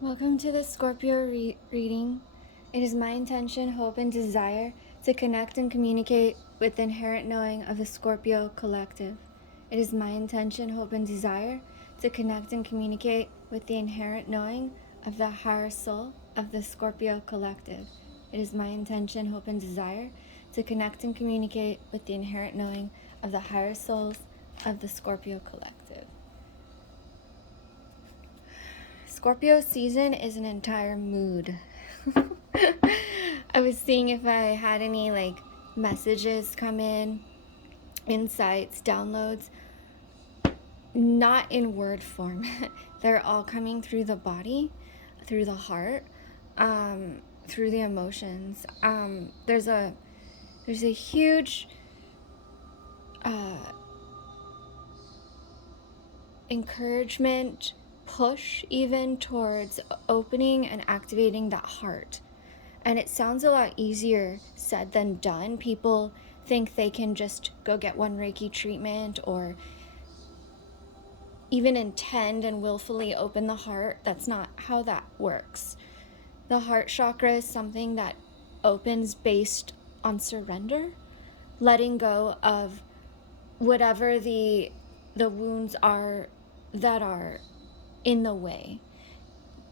Welcome to the Scorpio reading. It is my intention, hope, and desire to connect and communicate with the inherent knowing of the Scorpio collective. It is my intention, hope, and desire to connect and communicate with the inherent knowing of the higher soul of the Scorpio collective. It is my intention, hope, and desire to connect and communicate with the inherent knowing of the higher souls of the Scorpio collective. Scorpio season is an entire mood. I was seeing if I had any messages come in, insights, downloads, not in word form. They're all coming through the body, through the heart, through the emotions. There's a huge encouragement, push even towards opening and activating that heart. And it sounds a lot easier said than done. People think they can just go get one Reiki treatment or even intend and willfully open the heart. That's not how that works. The heart chakra is something that opens based on surrender, letting go of whatever the wounds are that are in the way.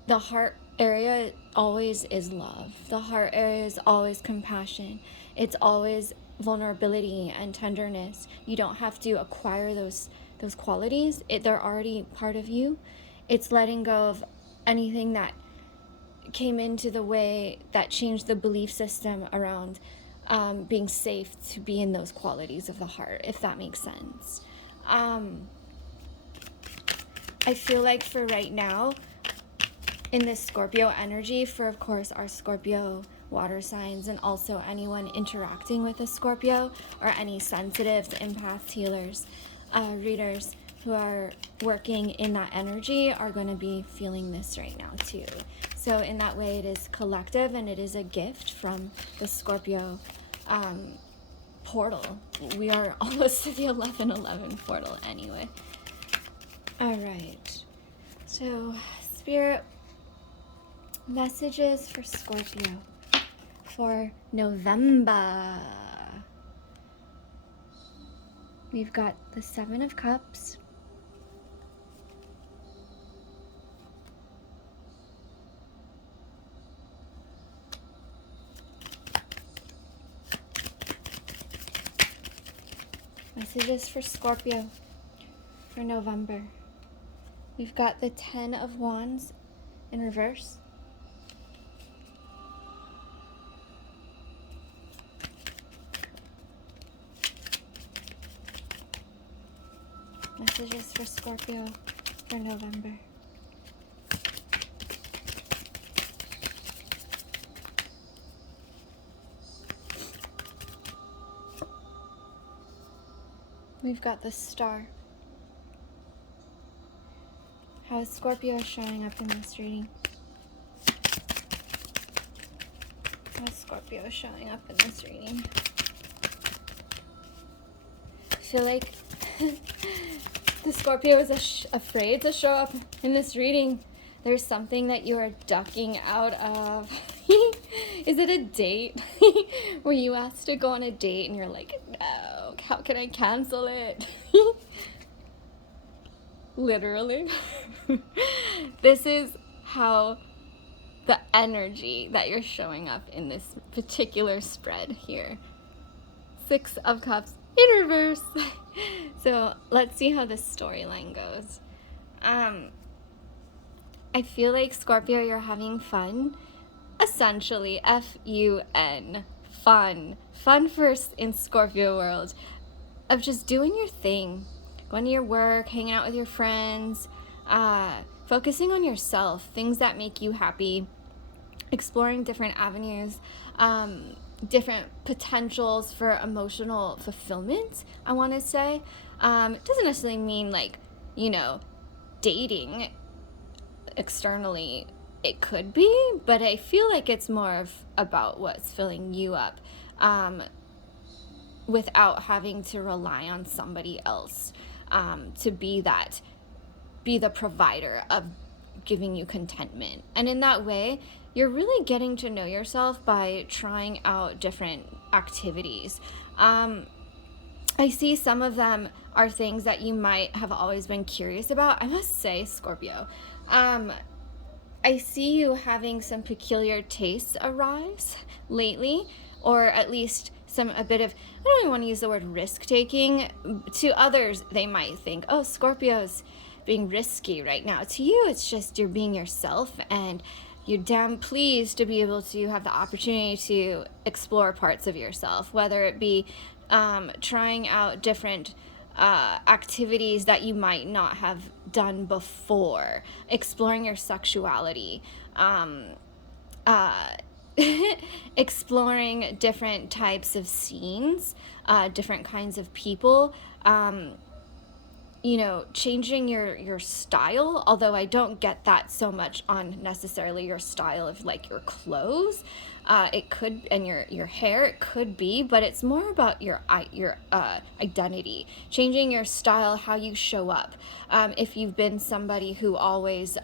The heart area always is love. The heart area is always compassion. It's always vulnerability and tenderness. You don't have to acquire those qualities. They're already part of you. It's letting go of anything that came into the way that changed the belief system around being safe to be in those qualities of the heart, if that makes sense. I feel like for right now, in this Scorpio energy, for of course our Scorpio water signs and also anyone interacting with a Scorpio or any sensitive empath healers, readers who are working in that energy are going to be feeling this right now too. So in that way it is collective and it is a gift from the Scorpio portal. We are almost to the 1111 portal anyway. All right. So Spirit, messages for Scorpio for November. We've got the 7 of Cups, messages for Scorpio for November. We've got the 10 of Wands in reverse, messages for Scorpio for November. We've got the Star. How is Scorpio showing up in this reading? How is Scorpio showing up in this reading? I feel like the Scorpio is afraid to show up in this reading. There's something that you are ducking out of. Is it a date? Were you asked to go on a date and you're like, no, how can I cancel it? Literally. This is how the energy that you're showing up in this particular spread here. 6 of Cups in reverse. So let's see how this storyline goes. I feel like Scorpio, you're having fun. Essentially, F-U-N. Fun. Fun first in Scorpio world. Of just doing your thing. Going to your work, hanging out with your friends, focusing on yourself, things that make you happy, exploring different avenues, different potentials for emotional fulfillment, I want to say. It doesn't necessarily mean dating externally. It could be, but I feel like it's more about what's filling you up, without having to rely on somebody else to be the provider of giving you contentment. And in that way, you're really getting to know yourself by trying out different activities. I see some of them are things that you might have always been curious about. I must say, Scorpio, I see you having some peculiar tastes arise lately, or at least a bit of, I don't even want to use the word risk taking. To others, they might think, oh, Scorpio's being risky right now. To you, it's just you're being yourself, and you're damn pleased to be able to have the opportunity to explore parts of yourself, whether it be trying out different activities that you might not have done before, exploring your sexuality, exploring different types of scenes, different kinds of people, changing your style, although I don't get that so much on necessarily your style of like your clothes. It could, and your hair, it could be, but it's more about your identity, changing your style, how you show up. If you've been somebody who always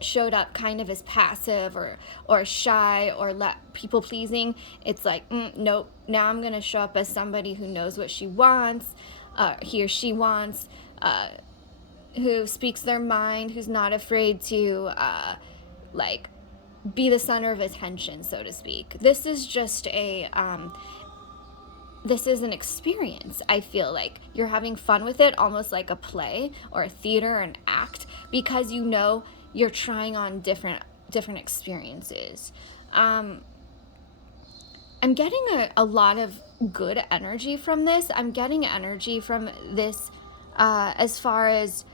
showed up kind of as passive or shy or people pleasing, it's like, nope, now I'm gonna show up as somebody who knows what she wants, he or she wants, who speaks their mind, who's not afraid to be the center of attention, so to speak. This is just this is an experience. I feel like you're having fun with it, almost like a play or a theater or an act, because you're trying on different experiences. I'm getting a lot of good energy from this. I'm getting energy from this as far as,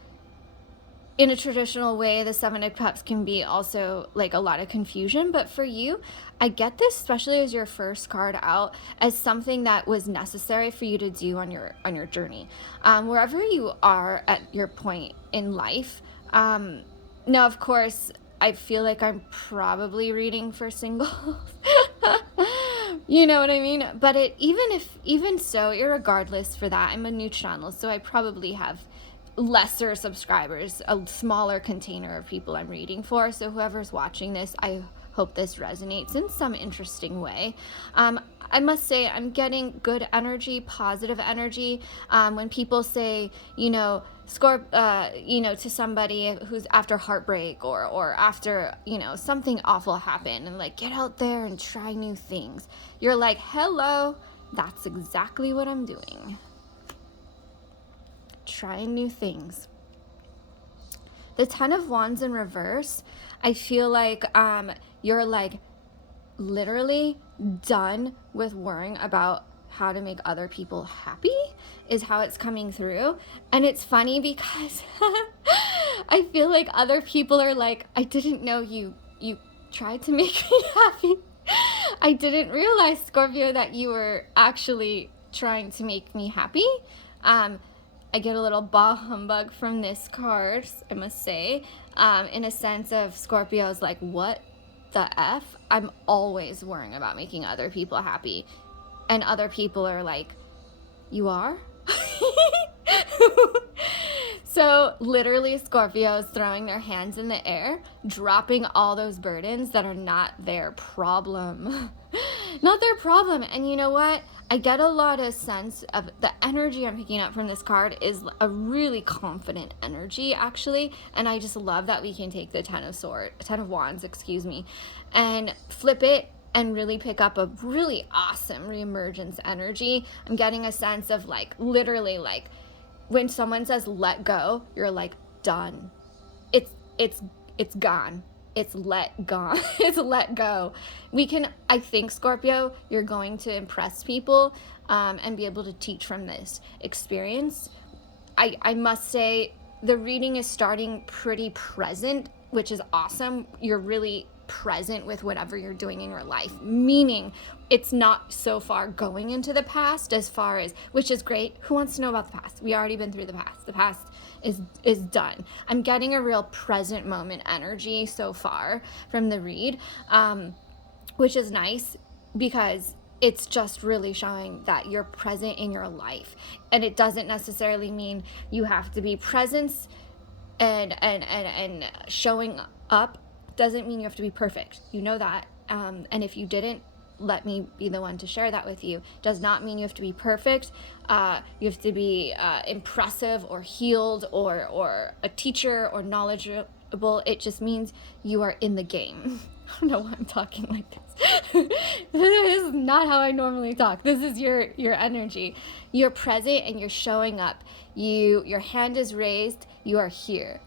in a traditional way, the Seven of Cups can be also like a lot of confusion. But for you, I get this, especially as your first card out, as something that was necessary for you to do on your journey. Wherever you are at your point in life. Now, of course, I feel like I'm probably reading for singles. You know what I mean? But even so, irregardless for that, I'm a new channel, so I probably have lesser subscribers, a smaller container of people I'm reading for. So whoever's watching this, I hope this resonates in some interesting way. I must say I'm getting good energy, positive energy. When people say, to somebody who's after heartbreak or after, something awful happened, and like, get out there and try new things. You're like, hello, that's exactly what I'm doing. Trying new things. The Ten of Wands in reverse, I feel like you're like literally done with worrying about how to make other people happy, is how it's coming through. And it's funny because I feel like other people are like, I didn't know you tried to make me happy. I didn't realize, Scorpio, that you were actually trying to make me happy. I get a little bah humbug from this card, I must say, in a sense of Scorpio's like, what the F? I'm always worrying about making other people happy. And other people are like, you are? So literally Scorpios throwing their hands in the air, dropping all those burdens that are not their problem. Not their problem. And you know what? I get a lot of sense of the energy I'm picking up from this card is a really confident energy, actually. And I just love that we can take the Ten of Wands, and flip it and really pick up a really awesome reemergence energy. I'm getting a sense of like, literally like, when someone says let go, you're like, done. It's gone. It's let go. It's let go. I think, Scorpio, you're going to impress people and be able to teach from this experience. I must say the reading is starting pretty present, which is awesome. You're really present with whatever you're doing in your life, meaning it's not so far going into the past as far as, which is great. Who wants to know about the past? We already been through the past. The past is done. I'm getting a real present moment energy so far from the read, which is nice because it's just really showing that you're present in your life. And it doesn't necessarily mean you have to be present and showing up doesn't mean you have to be perfect. You know that. And if you didn't, let me be the one to share that with you. Does not mean you have to be perfect. You have to be impressive or healed or a teacher or knowledgeable. It just means you are in the game. I don't know why I'm talking like this. This is not how I normally talk. This is your energy. You're present and you're showing up. Your hand is raised. You are here.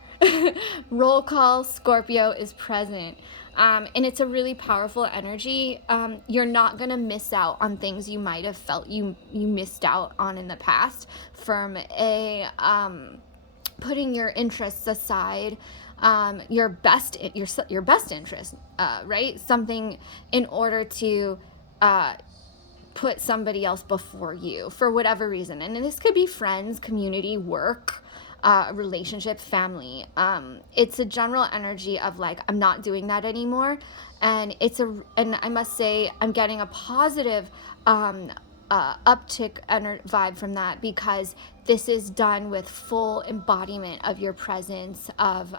Roll call, Scorpio is present. And it's a really powerful energy. You're not going to miss out on things you might have felt you missed out on in the past from putting your interests aside, your best interest, right? Something in order to put somebody else before you for whatever reason. And this could be friends, community, work, relationship, family. It's a general energy of like, I'm not doing that anymore. And and I must say, I'm getting a positive uptick vibe from that, because this is done with full embodiment of your presence, of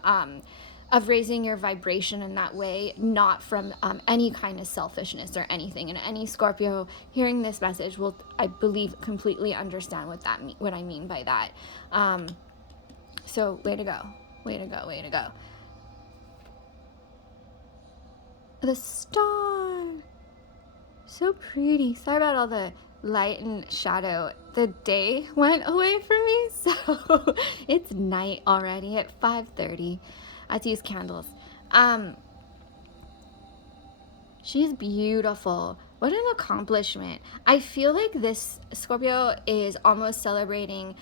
raising your vibration in that way, not from any kind of selfishness or anything. And any Scorpio hearing this message will, I believe, completely understand what I mean by that. So way to go, way to go, way to go. The star, so pretty. Sorry about all the light and shadow. The day went away from me, so it's night already at 5:30. I had to use candles. She's beautiful. What an accomplishment. I feel like this Scorpio is almost celebrating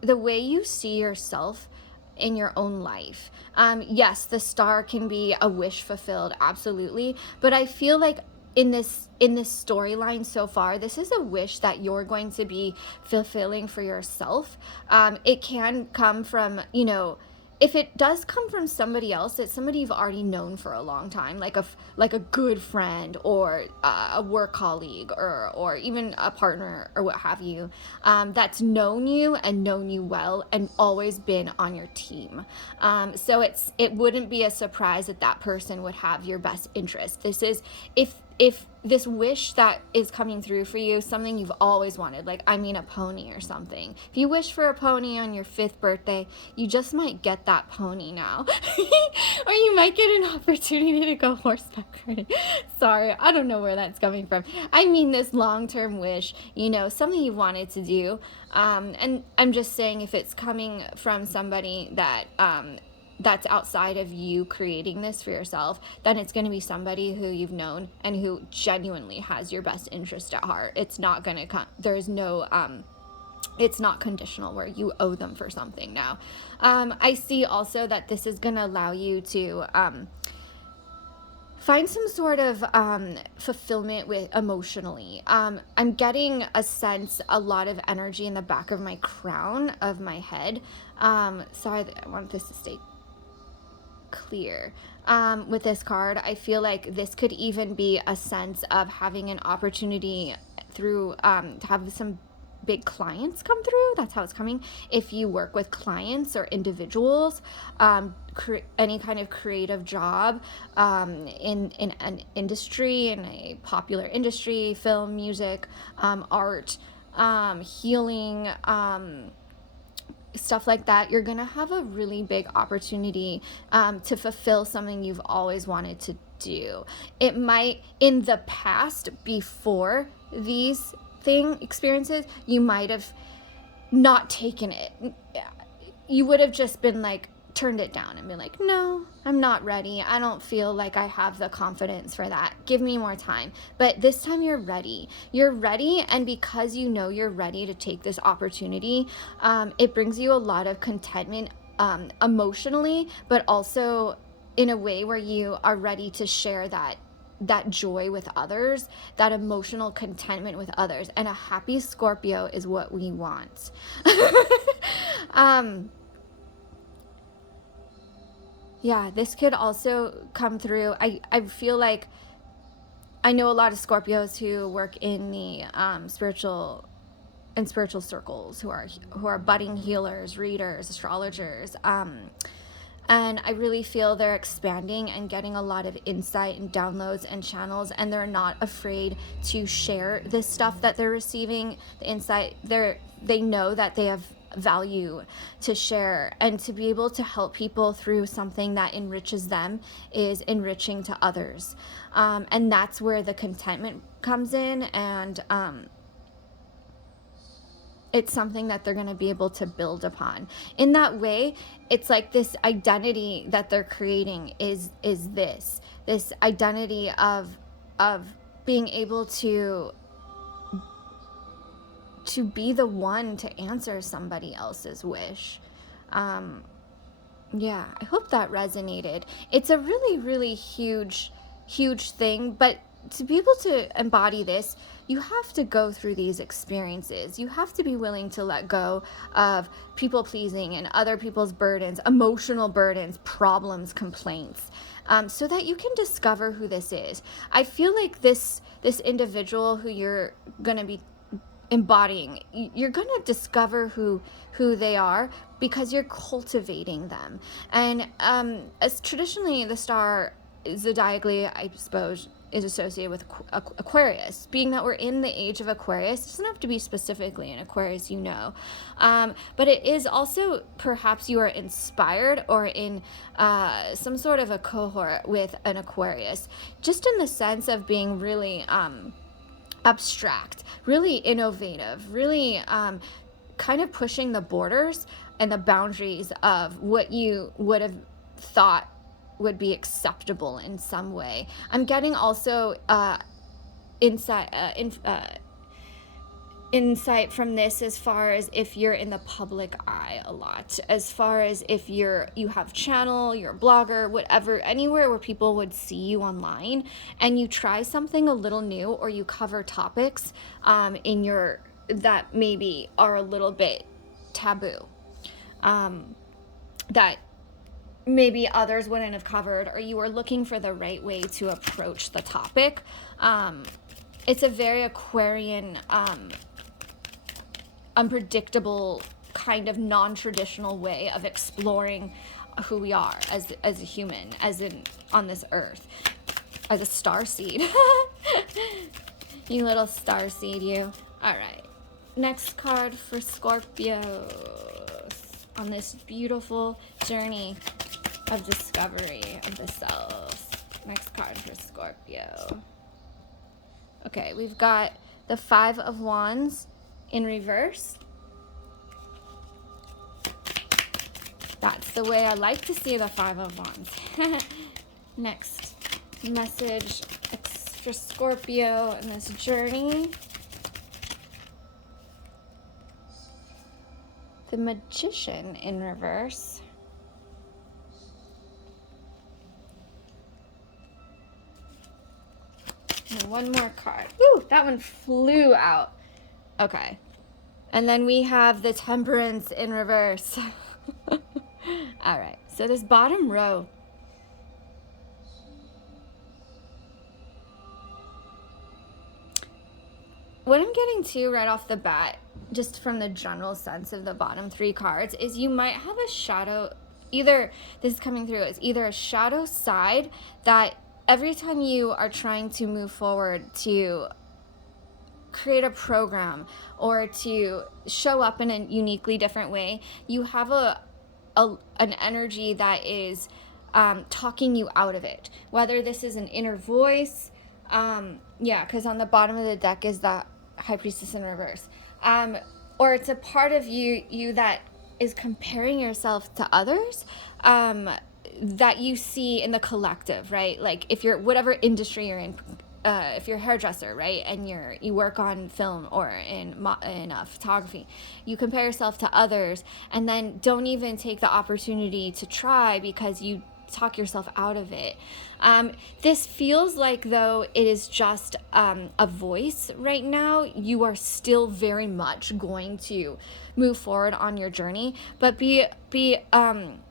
the way you see yourself in your own life. Yes, the star can be a wish fulfilled, absolutely. But I feel like in this storyline so far, this is a wish that you're going to be fulfilling for yourself. It can come from, if it does come from somebody else, it's somebody you've already known for a long time, like a good friend or a work colleague or even a partner or what have you, that's known you and known you well and always been on your team. So it wouldn't be a surprise that person would have your best interest. This is if this wish that is coming through for you, something you've always wanted, like, a pony or something. If you wish for a pony on your 5th birthday, you just might get that pony now. Or you might get an opportunity to go horseback riding. Sorry, I don't know where that's coming from. I mean this long-term wish, something you wanted to do. And I'm just saying, if it's coming from somebody that's outside of you creating this for yourself, then it's going to be somebody who you've known and who genuinely has your best interest at heart. It's not going to come, there's no, it's not conditional where you owe them for something now. I see also that this is going to allow you to find some sort of fulfillment with emotionally. I'm getting a sense, a lot of energy in the back of my crown of my head. Sorry, I want this to stay clear. With this card, I feel like this could even be a sense of having an opportunity through to have some big clients come through. That's how it's coming. If you work with clients or individuals, any kind of creative job in an industry, in a popular industry, film, music, art, healing, stuff like that, you're gonna have a really big opportunity to fulfill something you've always wanted to do. It might, in the past, before these experiences, you might have not taken it. You would have just been like, turned it down and been like, no, I'm not ready. I don't feel like I have the confidence for that. Give me more time. But this time you're ready. You're ready, and because you're ready to take this opportunity, it brings you a lot of contentment emotionally, but also in a way where you are ready to share that joy with others, that emotional contentment with others. And a happy Scorpio is what we want. Yeah, this could also come through. I feel like I know a lot of Scorpios who work in the spiritual in spiritual circles who are budding healers, readers, astrologers. And I really feel they're expanding and getting a lot of insight and downloads and channels, and they're not afraid to share this stuff that they're receiving, the insight. They know that they have value to share, and to be able to help people through something that enriches them is enriching to others. And that's where the contentment comes in, and it's something that they're going to be able to build upon. In that way, it's like this identity that they're creating is this identity of being able to be the one to answer somebody else's wish. Yeah, I hope that resonated. It's a really, really huge thing, but to be able to embody this, you have to go through these experiences. You have to be willing to let go of people pleasing and other people's burdens, emotional burdens, problems, complaints, so that you can discover who this is. I feel like this individual who you're going to be embodying, you're going to discover who they are because you're cultivating them. And as traditionally the star zodiacally, I suppose, is associated with Aquarius. Being that we're in the age of Aquarius, it doesn't have to be specifically in Aquarius, but it is also perhaps you are inspired or in some sort of a cohort with an Aquarius, just in the sense of being really abstract, really innovative, really kind of pushing the borders and the boundaries of what you would have thought would be acceptable in some way. I'm getting also insight from this as far as if you're in the public eye a lot, as far as if you have channel, you're a blogger, whatever, anywhere where people would see you online, and you try something a little new, or you cover topics that maybe are a little bit taboo, that maybe others wouldn't have covered, or you were looking for the right way to approach the topic. It's a very Aquarian, unpredictable, kind of non-traditional way of exploring who we are as a human, as in on this earth, as a starseed. You little starseed, you. All right. Next card for Scorpios on this beautiful journey of discovery of the self. Next card for Scorpio. Okay, we've got the Five of Wands in reverse. That's the way I like to see the Five of Wands. Next message for Scorpio in this journey. The Magician in reverse. And one more card. Woo, that one flew out. Okay. And then we have the Temperance in reverse. All right. So this bottom row. What I'm getting to right off the bat, just from the general sense of the bottom three cards, is you might have a shadow. Either this is coming through as either a shadow side that every time you are trying to move forward to create a program or to show up in a uniquely different way, you have an energy that is talking you out of it. Whether this is an inner voice, because on the bottom of the deck is that High Priestess in reverse, or it's a part of you that is comparing yourself to others, that you see in the collective, right? Like if you're whatever industry you're in, if you're a hairdresser, right, and you work on film or in photography, you compare yourself to others, and then don't even take the opportunity to try because you talk yourself out of it. This feels like though it is just a voice right now. You are still very much going to move forward on your journey, but be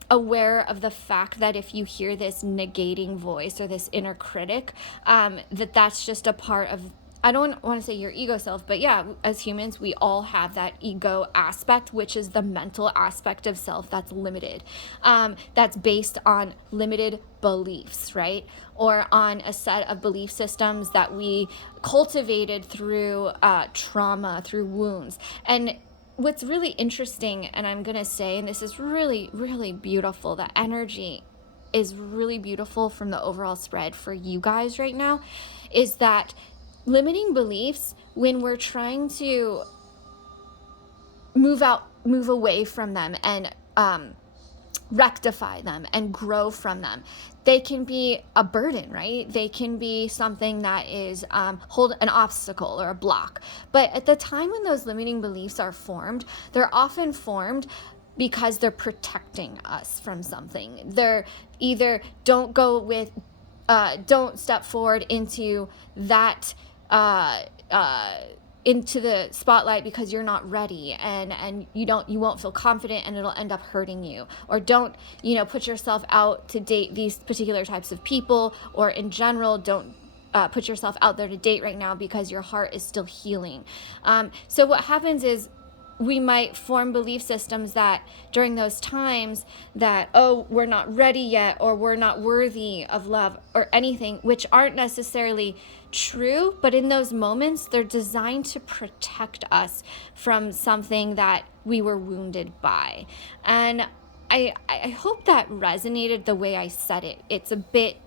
aware of the fact that if you hear this negating voice or this inner critic, that's just a part I don't want to say your ego self, but yeah, as humans, we all have that ego aspect, which is the mental aspect of self that's limited. That's based on limited beliefs, right? Or on a set of belief systems that we cultivated through trauma, through wounds. And what's really interesting, and I'm going to say, and this is really, really beautiful, the energy is really beautiful from the overall spread for you guys right now, is that limiting beliefs, when we're trying to move away from them and rectify them and grow from them, they can be a burden, right? They can be something that is hold an obstacle or a block. But at the time when those limiting beliefs are formed, they're often formed because they're protecting us from something. They're either don't step forward into that into the spotlight because you're not ready, and you won't feel confident, and it'll end up hurting you. Or don't put yourself out to date these particular types of people, or in general don't put yourself out there to date right now because your heart is still healing. So what happens is we might form belief systems that during those times that, oh, we're not ready yet, or we're not worthy of love or anything, which aren't necessarily true, but in those moments, they're designed to protect us from something that we were wounded by. And I hope that resonated the way I said it. It's a bit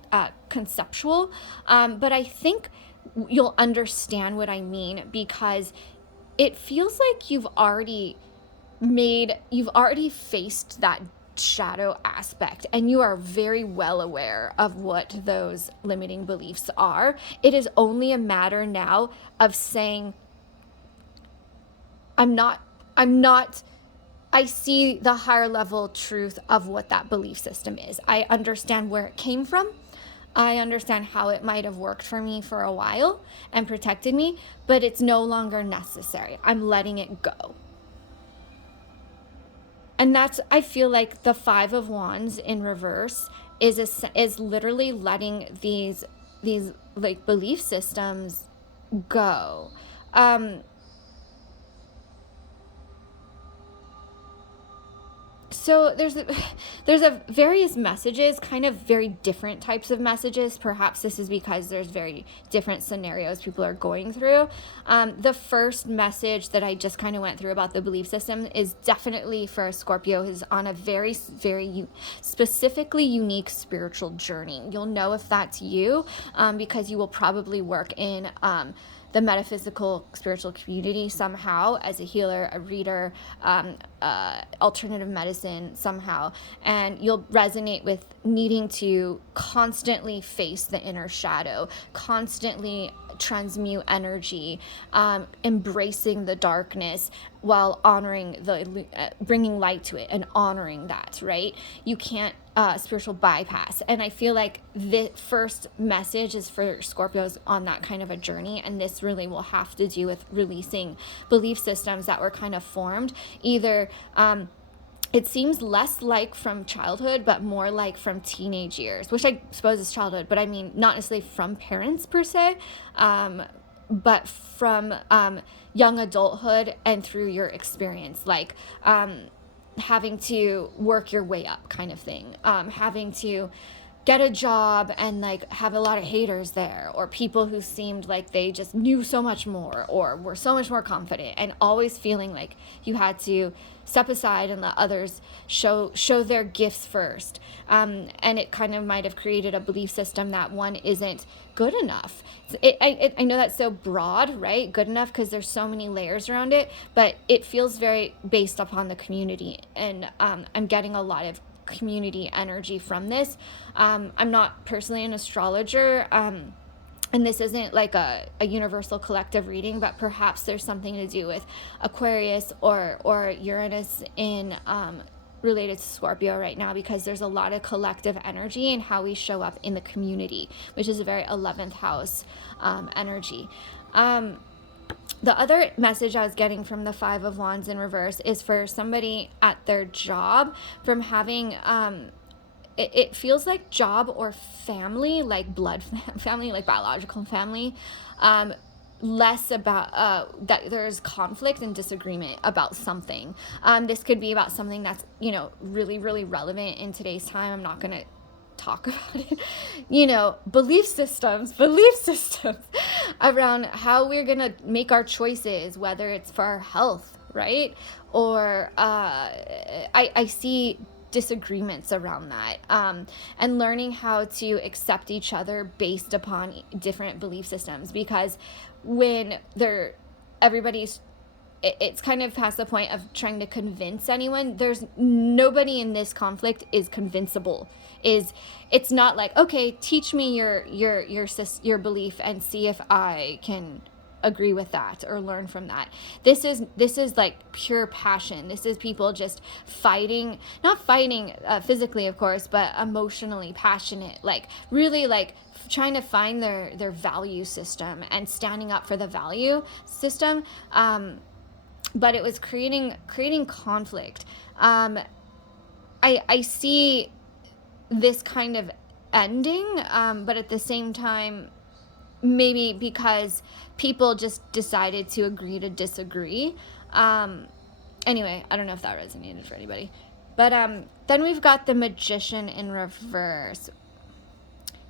conceptual, but I think you'll understand what I mean, because it feels like you've already faced that shadow aspect, and you are very well aware of what those limiting beliefs are. It is only a matter now of saying, I see the higher level truth of what that belief system is. I understand where it came from. I understand how it might have worked for me for a while and protected me, but it's no longer necessary. I'm letting it go. And I feel like the Five of Wands in reverse is literally letting these like belief systems go. So there's a various messages, kind of very different types of messages. Perhaps this is because there's very different scenarios people are going through. The first message that I just kind of went through about the belief system is definitely for a Scorpio who's on a very, very specifically unique spiritual journey. You'll know if that's you, because you will probably work in the metaphysical spiritual community somehow, as a healer, a reader, alternative medicine somehow, and you'll resonate with needing to constantly face the inner shadow, constantly transmute energy, embracing the darkness while honoring bringing light to it and honoring that, right? You can't spiritual bypass. And I feel like the first message is for Scorpios on that kind of a journey, and this really will have to do with releasing belief systems that were kind of formed either it seems less like from childhood, but more like from teenage years, which I suppose is childhood, but I mean, not necessarily from parents per se, but from young adulthood and through your experience, like having to work your way up kind of thing, having to get a job and like have a lot of haters there, or people who seemed like they just knew so much more or were so much more confident, and always feeling like you had to step aside and let others show their gifts first. And it kind of might have created a belief system that one isn't good enough. I know that's so broad, right? Good enough, because there's so many layers around it, but it feels very based upon the community. And I'm getting a lot of community energy from this. I'm not personally an astrologer, and this isn't like a universal collective reading, but perhaps there's something to do with Aquarius or Uranus in related to Scorpio right now, because there's a lot of collective energy and how we show up in the community, which is a very 11th house energy. The other message I was getting from the Five of Wands in reverse is for somebody at their job, from having it feels like job or family, like blood family, like biological family, less about that there's conflict and disagreement about something. This could be about something that's, you know, really, really relevant in today's time. I'm not going to talk about it. You know, belief systems around how we're going to make our choices, whether it's for our health, right? Or I see disagreements around that, and learning how to accept each other based upon different belief systems, because when everybody's, it's kind of past the point of trying to convince anyone. There's nobody in this conflict is convincible. It's not like, okay, teach me your belief and see if I can agree with that or learn from that. This is like pure passion. This is people just fighting, not fighting physically, of course, but emotionally passionate, like really like trying to find their value system and standing up for the value system. But it was creating conflict. I see this kind of ending, but at the same time, maybe because people just decided to agree to disagree. Anyway, I don't know if that resonated for anybody. But then we've got the Magician in reverse.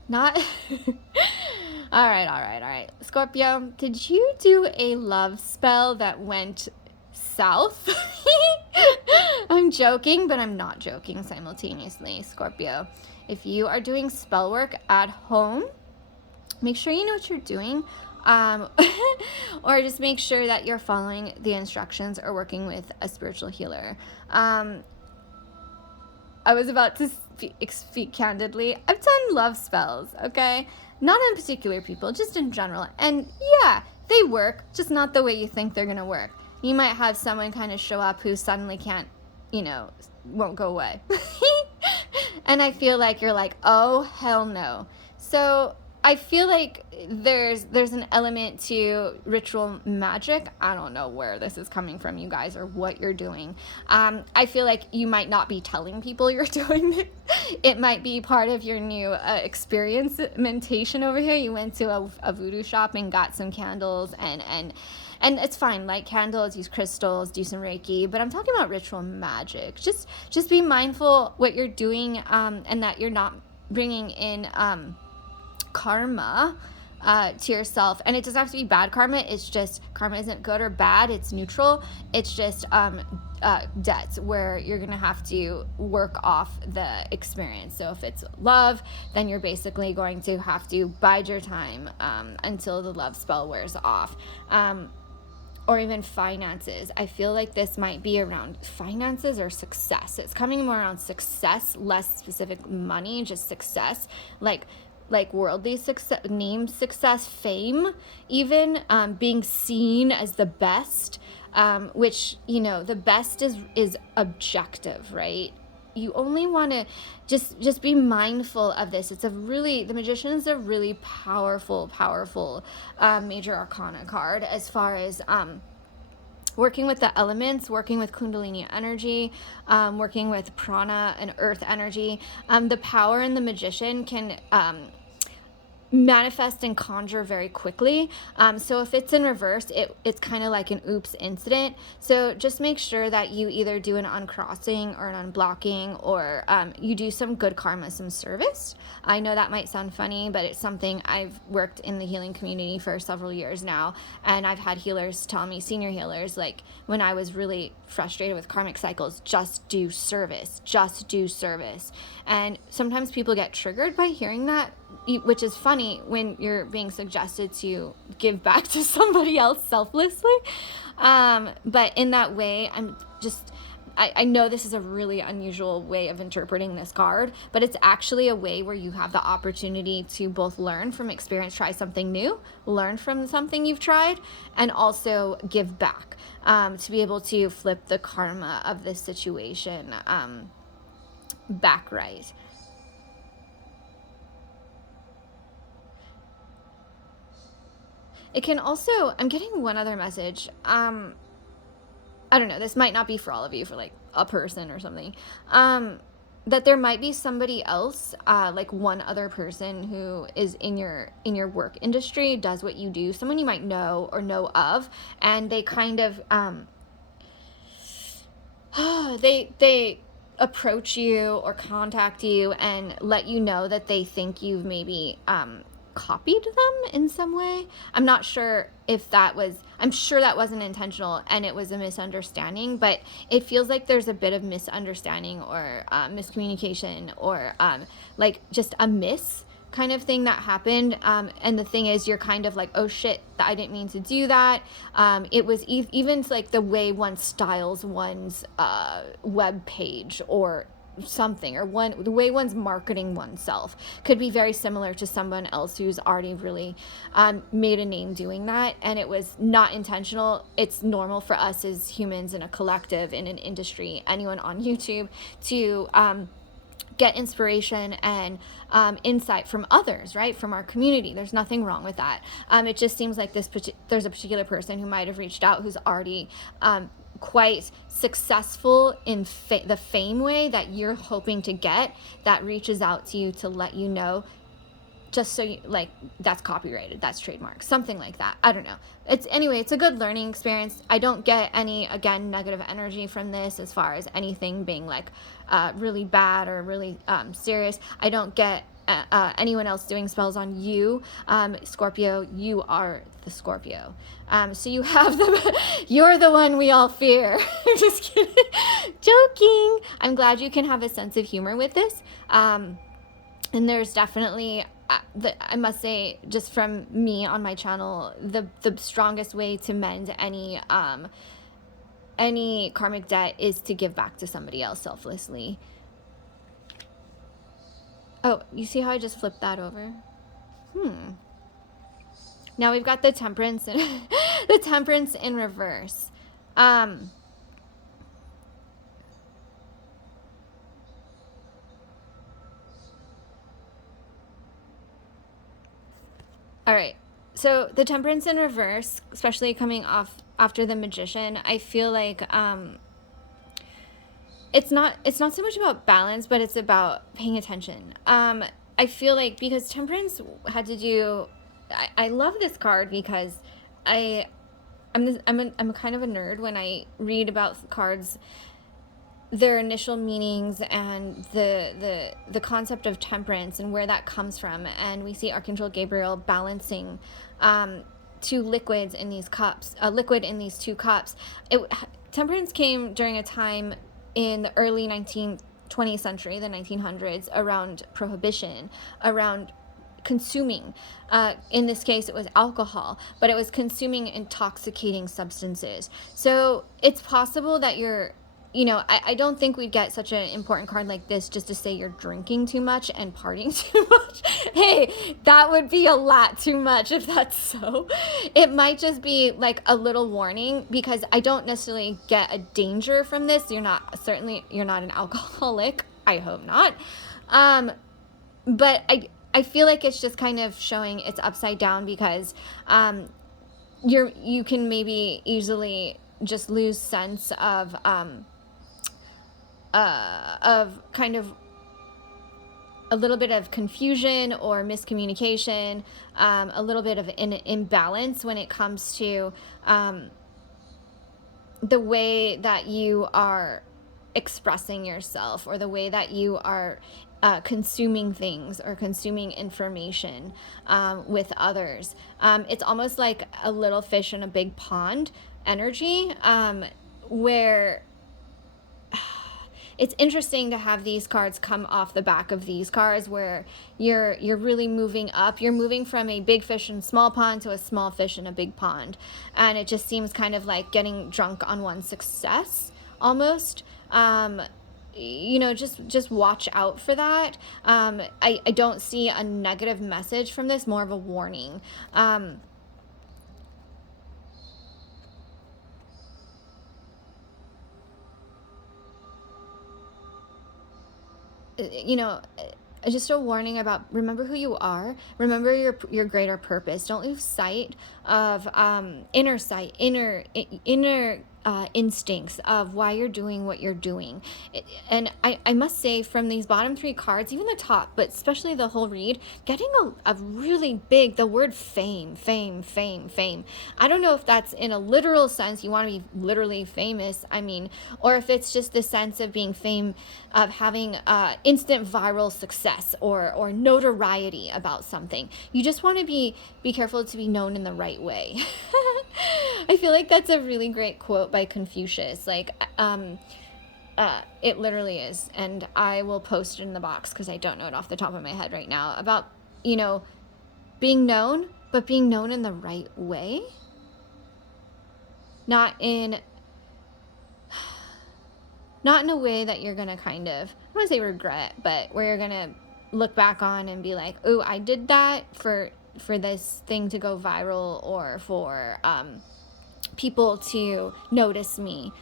Not... All right. Scorpio, did you do a love spell that went south? I'm joking, but I'm not joking simultaneously, Scorpio. If you are doing spell work at home, make sure you know what you're doing, or just make sure that you're following the instructions or working with a spiritual healer. I was about to speak candidly. I've done love spells, okay? Not on particular people, just in general. And yeah, they work, just not the way you think they're gonna work. You might have someone kind of show up who suddenly can't, you know, won't go away. And I feel like you're like, oh, hell no. So I feel like there's an element to ritual magic. I don't know where this is coming from, you guys, or what you're doing. I feel like you might not be telling people you're doing it. It might be part of your new experimentation over here. You went to a voodoo shop and got some candles, and it's fine. Light candles, use crystals, do some Reiki. But I'm talking about ritual magic. Just be mindful what you're doing, and that you're not bringing in karma to yourself. And it doesn't have to be bad karma. It's just, karma isn't good or bad. It's neutral. It's just debts where you're gonna have to work off the experience. So if it's love, then you're basically going to have to bide your time until the love spell wears off. Or even finances. I feel like this might be around finances or success. It's coming more around success, less specific money, just success, like worldly success, name success, fame, even being seen as the best, which, you know, the best is objective, right? You only want to just be mindful of this. The Magician is a really powerful major arcana card as far as working with the elements, working with Kundalini energy, working with prana and earth energy. The power in the Magician can manifest and conjure very quickly. So if it's in reverse, it's kind of like an oops incident. So just make sure that you either do an uncrossing or an unblocking, or you do some good karma, some service. I know that might sound funny, but it's something I've worked in the healing community for several years now. And I've had healers tell me, senior healers, like when I was really frustrated with karmic cycles, just do service. And sometimes people get triggered by hearing that, which is funny when you're being suggested to give back to somebody else selflessly. But in that way, I know this is a really unusual way of interpreting this card, but it's actually a way where you have the opportunity to both learn from experience, try something new, learn from something you've tried, and also give back, to be able to flip the karma of this situation back right. It can also, I'm getting one other message. I don't know, this might not be for all of you, for like a person or something. that there might be somebody else, like one other person who is in your work industry, does what you do, someone you might know or know of, and they kind of they approach you or contact you and let you know that they think you've maybe copied them in some way. I'm not sure if that was, I'm sure that wasn't intentional and it was a misunderstanding, but it feels like there's a bit of misunderstanding or miscommunication or like just a miss kind of thing that happened. And the thing is, you're kind of like, oh shit, I didn't mean to do that. It was even like the way one styles one's web page or something, or the way one's marketing oneself could be very similar to someone else who's already really made a name doing that, and it was not intentional. It's normal for us as humans in a collective, in an industry, anyone on YouTube, to get inspiration and insight from others, right? From our community. There's nothing wrong with that. It just seems like there's a particular person who might have reached out who's already quite successful in the fame way that you're hoping to get, that reaches out to you to let you know, just so you, like, that's copyrighted, that's trademark, something like that. I don't know. It's a good learning experience. I don't get any, again, negative energy from this as far as anything being like really bad or really serious. I don't get anyone else doing spells on you, Scorpio. You are the Scorpio, so you have you're the one we all fear. Just kidding. Joking. I'm glad you can have a sense of humor with this, and there's definitely I must say, just from me on my channel, the strongest way to mend any karmic debt is to give back to somebody else selflessly. Oh, you see how I just flipped that over? Now we've got the Temperance and the Temperance in reverse. All right. So the Temperance in reverse, especially coming off after the Magician, I feel like it's not so much about balance, but it's about paying attention. I feel like because Temperance had to do, I love this card because I'm kind of a nerd when I read about cards, their initial meanings and the concept of temperance and where that comes from. And we see Archangel Gabriel balancing two liquids in these cups, a liquid in these two cups. Temperance came during a time in the early 20th century, the 1900s, around prohibition, around consuming. In this case, it was alcohol, but it was consuming intoxicating substances. So it's possible that I don't think we'd get such an important card like this just to say you're drinking too much and partying too much. Hey, that would be a lot too much if that's so. It might just be like a little warning, because I don't necessarily get a danger from this. You're not an alcoholic. I hope not. But I feel like it's just kind of showing it's upside down, because you can maybe easily just lose sense of kind of a little bit of confusion or miscommunication, a little bit of imbalance when it comes to the way that you are expressing yourself, or the way that you are consuming things or consuming information with others. It's almost like a little fish in a big pond energy, where it's interesting to have these cards come off the back of these cards, where you're really moving up. You're moving from a big fish in a small pond to a small fish in a big pond. And it just seems kind of like getting drunk on one's success, almost. Just watch out for that. I don't see a negative message from this, more of a warning. Just a warning about, remember who you are, remember your greater purpose. Don't lose sight of inner instincts of why you're doing what you're doing. And I must say, from these bottom 3 cards, even the top, but especially the whole read, getting a really big, the word fame. I don't know if that's in a literal sense, you want to be literally famous, I mean, or if it's just the sense of being fame, of having instant viral success or notoriety about something. You just want to be careful to be known in the right way. I feel like that's a really great quote by Confucius. Like, it literally is. And I will post it in the box because I don't know it off the top of my head right now, about, you know, being known, but being known in the right way. Not in a way that you're going to kind of, I don't want to say regret, but where you're going to look back on and be like, oh, I did that for this thing to go viral, or for people to notice me.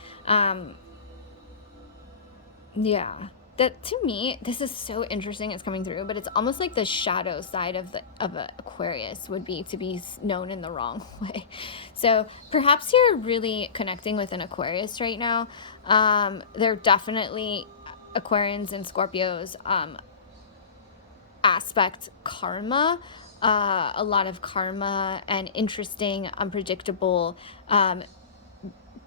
Yeah, that, to me, this is so interesting. It's coming through, but it's almost like the shadow side of an Aquarius would be to be known in the wrong way. So perhaps you're really connecting with an Aquarius right now. They're definitely Aquarians and Scorpios aspect karma, a lot of karma and interesting, unpredictable,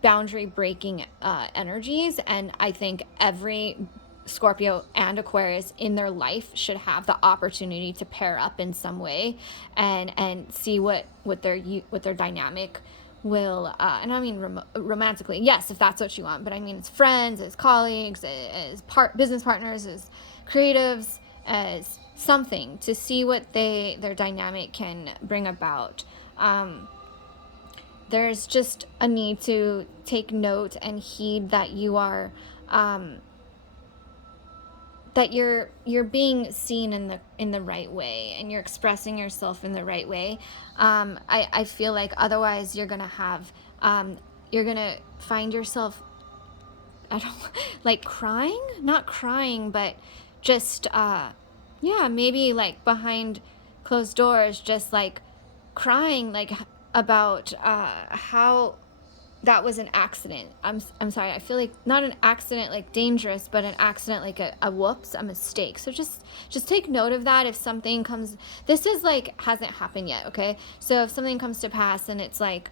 boundary breaking energies. And I think every Scorpio and Aquarius in their life should have the opportunity to pair up in some way and see what their dynamic will, and I mean romantically, yes, if that's what you want, but I mean as friends, as colleagues, as business partners, as creatives, as something, to see what their dynamic can bring about. There's just a need to take note and heed that you are, that you're being seen in the right way, and you're expressing yourself in the right way. I feel like otherwise you're gonna have, you're gonna find yourself, I don't like crying, not crying, but just yeah, maybe like behind closed doors, just like crying, like about how that was an accident. I'm sorry. I feel like not an accident like dangerous, but an accident like a whoops, a mistake. So just take note of that. If something comes, this is like hasn't happened yet, okay? So if something comes to pass and it's like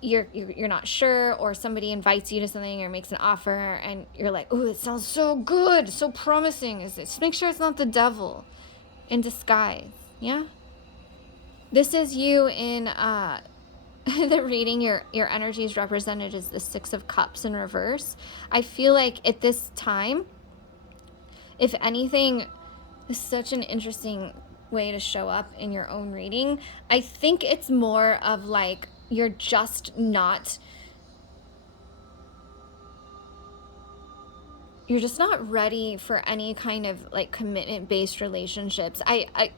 you're not sure, or somebody invites you to something or makes an offer and you're like, "Ooh, it sounds so good, so promising." Just make sure it's not the devil in disguise. Yeah? This is you in the reading. Your energy is represented as the 6 of Cups in reverse. I feel like at this time, if anything, this is such an interesting way to show up in your own reading. I think it's more of like you're just not ready for any kind of like commitment-based relationships. The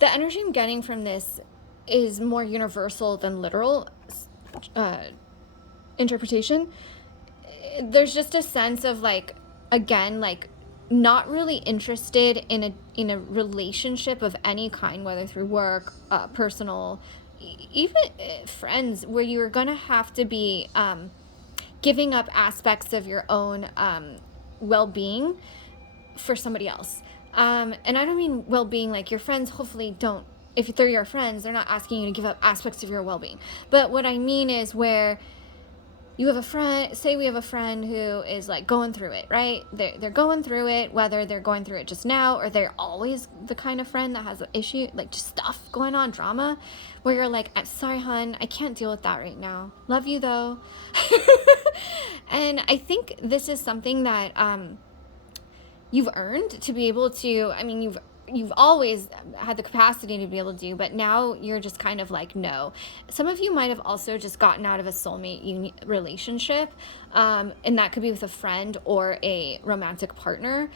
energy I'm getting from this is more universal than literal interpretation. There's just a sense of like, again, like not really interested in a relationship of any kind, whether through work, personal, even friends, where you're gonna have to be giving up aspects of your own well-being for somebody else. And I don't mean well-being like your friends hopefully don't, if they're your friends, they're not asking you to give up aspects of your well-being. But what I mean is where you have a friend, say we have a friend who is like going through it, right? They're going through it, whether they're going through it just now or they're always the kind of friend that has an issue, like just stuff going on, drama, where you're like, "I'm sorry, hun, I can't deal with that right now. Love you though." And I think this is something that you've earned to be able to, I mean, you've always had the capacity to be able to do, but now you're just kind of like, no. Some of you might have also just gotten out of a soulmate relationship, and that could be with a friend or a romantic partner,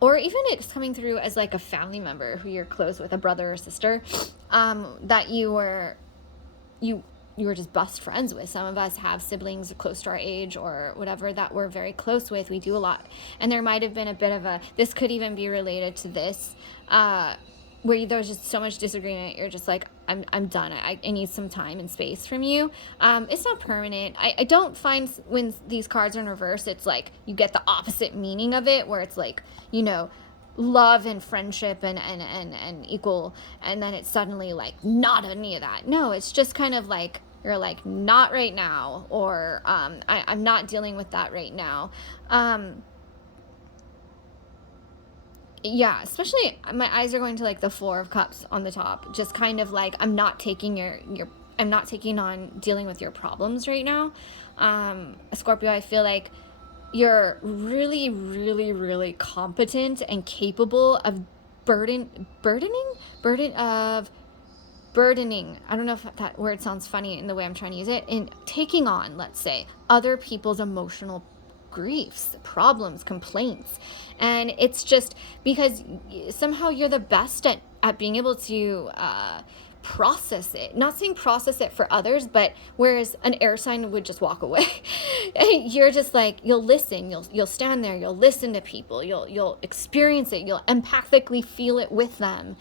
or even it's coming through as like a family member who you're close with, a brother or sister, that you were just best friends with. Some of us have siblings close to our age or whatever that we're very close with. We do a lot. And there might have been a bit of this could even be related to this, where there was just so much disagreement. You're just like, I'm done. I need some time and space from you. It's not permanent. I don't find when these cards are in reverse, it's like you get the opposite meaning of it, where it's like, you know, love and friendship and equal, and then it's suddenly like not any of that. No, it's just kind of like you're like, not right now, or I'm not dealing with that right now. Yeah, especially my eyes are going to like the Four of Cups on the top, just kind of like I'm not taking I'm not taking on dealing with your problems right now. Scorpio, I feel like you're really, really, really competent and capable of burdening. I don't know if that word sounds funny in the way I'm trying to use it. In taking on, let's say, other people's emotional griefs, problems, complaints. And it's just because somehow you're the best at being able to process it. Not saying process it for others, but whereas an air sign would just walk away, you're just like, you'll listen, you'll stand there, you'll listen to people, you'll experience it, you'll empathically feel it with them.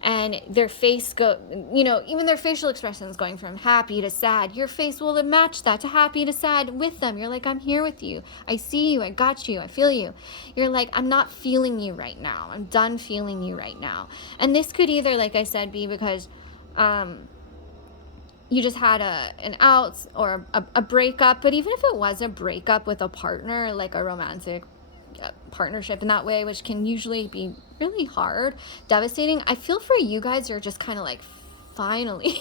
And their face even their facial expressions going from happy to sad, your face will match that, to happy to sad with them. You're like, I'm here with you, I see you, I got you, I feel you. You're like, I'm not feeling you right now, I'm done feeling you right now. And this could either, like I said, be because you just had an out or a breakup. But even if it was a breakup with a partner, like a romantic partnership in that way, which can usually be really hard, devastating, I feel for you guys are just kind of like, finally.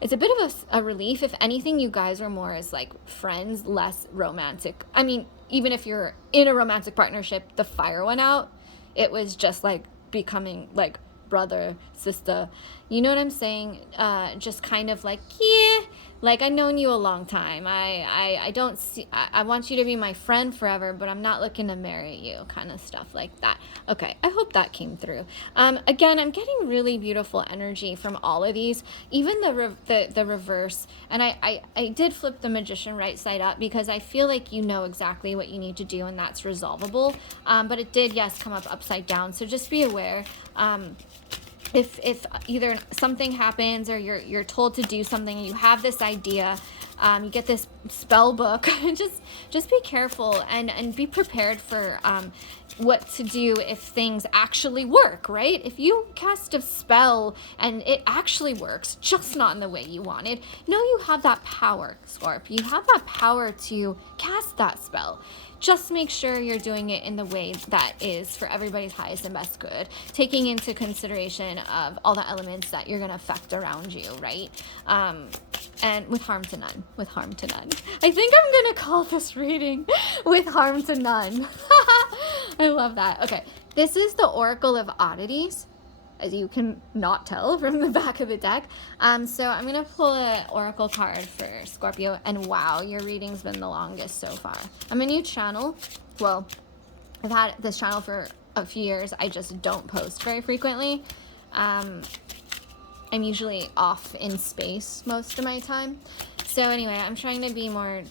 It's a bit of a relief. If anything, you guys are more as like friends, less romantic. I mean, even if you're in a romantic partnership, the fire went out. It was just like becoming like brother, sister, you know what I'm saying? Just kind of like, yeah, like I've known you a long time. I don't see, I want you to be my friend forever, but I'm not looking to marry you, kind of stuff like that. Okay, I hope that came through. Again, I'm getting really beautiful energy from all of these, even the reverse. And I did flip the Magician right side up because I feel like you know exactly what you need to do and that's resolvable. But it did, yes, come up upside down. So just be aware. If either something happens or you're told to do something, you have this idea, you get this spell book, just be careful and be prepared for what to do if things actually work, right? If you cast a spell and it actually works, just not in the way you wanted, you have that power, Scorp. You have that power to cast that spell. Just make sure you're doing it in the way that is for everybody's highest and best good, taking into consideration of all the elements that you're going to affect around you, right? And with harm to none, with harm to none. I think I'm going to call this reading with harm to none. I love that. Okay, this is the Oracle of Oddities, as you can not tell from the back of the deck. So I'm going to pull an Oracle card for Scorpio, and wow, your reading's been the longest so far. I'm a new channel. Well, I've had this channel for a few years. I just don't post very frequently. I'm usually off in space most of my time. So anyway, I'm trying to be more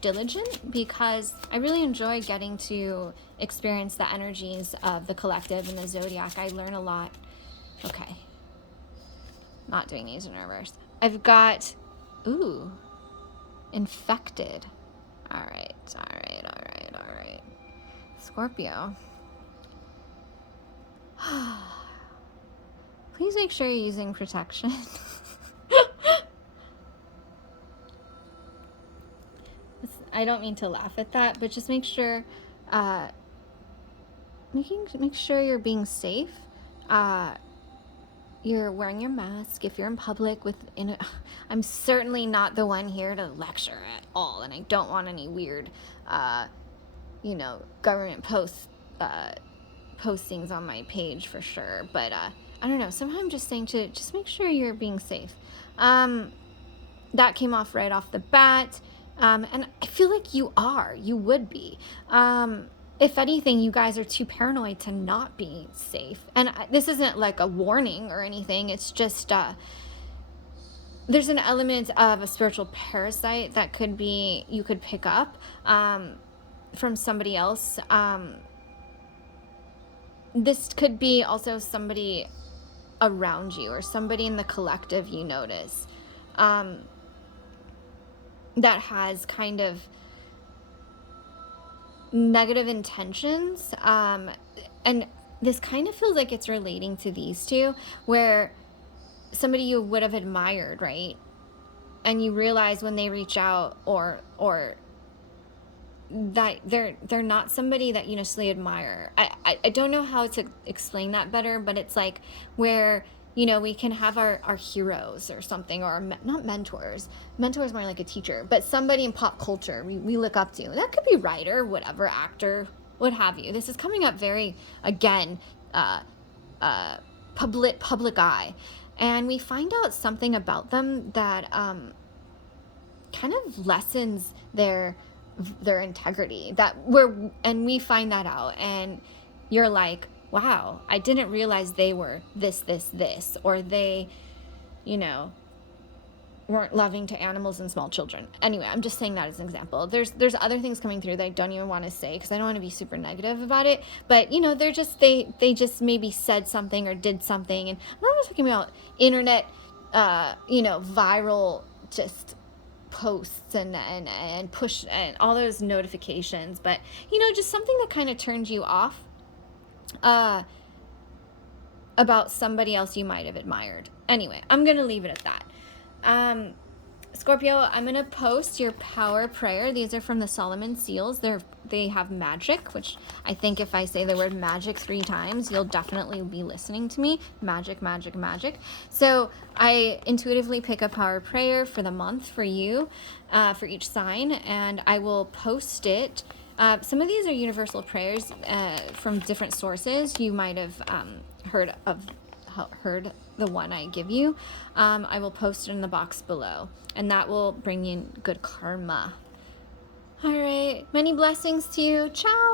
diligent because I really enjoy getting to experience the energies of the collective and the zodiac. I learn a lot. Okay, not doing these in reverse. I've got infected. All right. Scorpio, please make sure you're using protection. I don't mean to laugh at that, but just make sure make sure you're being safe. You're wearing your mask if you're in public. I'm certainly not the one here to lecture at all, and I don't want any weird government postings on my page for sure. But I don't know, somehow I'm just saying to just make sure you're being safe. That came off right off the bat. And I feel like you would be. If anything, you guys are too paranoid to not be safe. And this isn't like a warning or anything. It's just, there's an element of a spiritual parasite that you could pick up, from somebody else. This could be also somebody around you or somebody in the collective you notice that has kind of negative intentions. And this kind of feels like it's relating to these two, where somebody you would have admired, right? And you realize when they reach out or that they're not somebody that you necessarily admire. I don't know how to explain that better, but it's like where, you know, we can have our heroes or something, or not mentors. Mentors more like a teacher, but somebody in pop culture we look up to. That could be writer, whatever, actor, what have you. This is coming up very, again, public eye. And we find out something about them that kind of lessens their integrity, and we find that out, and you're like, wow, I didn't realize they were this, or they, you know, weren't loving to animals and small children. Anyway, I'm just saying that as an example. There's other things coming through that I don't even want to say because I don't want to be super negative about it, but you know, they just maybe said something or did something. And I'm not talking about internet you know, viral just posts and push and all those notifications, but you know, just something that kind of turned you off about somebody else you might have admired. Anyway, I'm gonna leave it at that. Scorpio, I'm gonna post your power prayer. These are from the Solomon Seals. They have magic, which I think if I say the word magic 3 times, you'll definitely be listening to me. Magic, magic, magic. So I intuitively pick a power prayer for the month for you, for each sign, and I will post it. Some of these are universal prayers from different sources. You might have heard the one I give you. I will post it in the box below, and that will bring you good karma. All right, many blessings to you. Ciao.